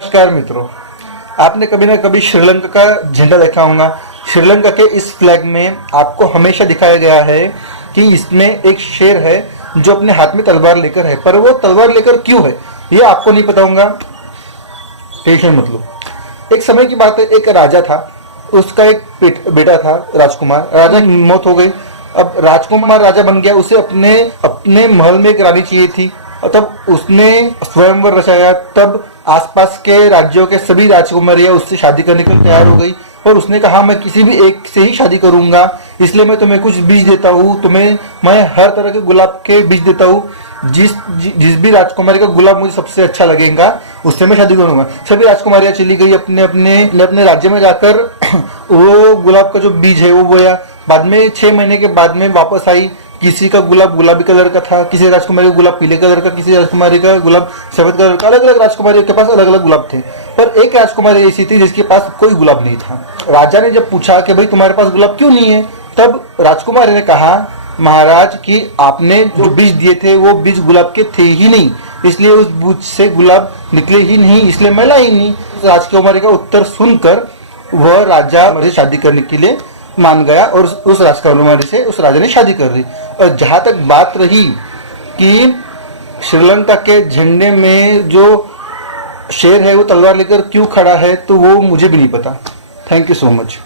नमस्कार मित्रों, आपने कभी ना कभी श्रीलंका का झंडा देखा होगा। श्रीलंका के इस फ्लैग में आपको हमेशा दिखाया गया है कि इसमें एक शेर है जो अपने हाथ में तलवार लेकर है, पर वो तलवार लेकर क्यों है ये आपको नहीं पता होगा। टेंशन मत लो। एक समय की बात है, एक राजा था, उसका एक बेटा था राजकुमार। राजा की मौत हो गई। अब राजकुमार राजा बन गया, उसे अपने अपने महल में एक रानी चाहिए थी। और तब उसने स्वयंवर रचाया। तब आसपास के राज्यों के सभी राजकुमारियां उससे शादी करने के लिए तैयार हो गई और उसने कहा मैं किसी भी एक से ही शादी करूंगा, इसलिए मैं तुम्हें कुछ बीज देता हूँ, तुम्हें मैं हर तरह के गुलाब के बीज देता हूँ। जिस भी राजकुमारी का गुलाब मुझे सबसे अच्छा लगेगा उससे मैं शादी करूंगा। सभी राजकुमारियां चली गई अपने अपने अपने राज्य में जाकर वो गुलाब का जो बीज है वो बोया। बाद में 6 महीने के बाद में वापस आई। किसी का गुलाब गुलाबी कलर का था, किसी राजकुमारी का गुलाब पीले कलर का, किसी राजकुमारी का गुलाब सफेद कलर का। अलग अलग राजकुमारियों के पास अलग अलग गुलाब थे, पर एक राजकुमारी ऐसी थी जिसके पास कोई गुलाब नहीं था। राजा ने जब पूछा कि भाई तुम्हारे पास गुलाब क्यों नहीं है, तब राजकुमारी ने कहा महाराज कि आपने जो बीज दिए थे वो बीज गुलाब के थे ही नहीं, इसलिए उस बीज से गुलाब निकले ही नहीं, इसलिए मैं लाई नहीं। राजकुमारी का उत्तर सुनकर वह राजा मुझे शादी करने के लिए मान गया और उस राजकुमारी से उस राजा ने शादी कर दी। और जहां तक बात रही कि श्रीलंका के झंडे में जो शेर है वो तलवार लेकर क्यों खड़ा है, तो वो मुझे भी नहीं पता। Thank you so much.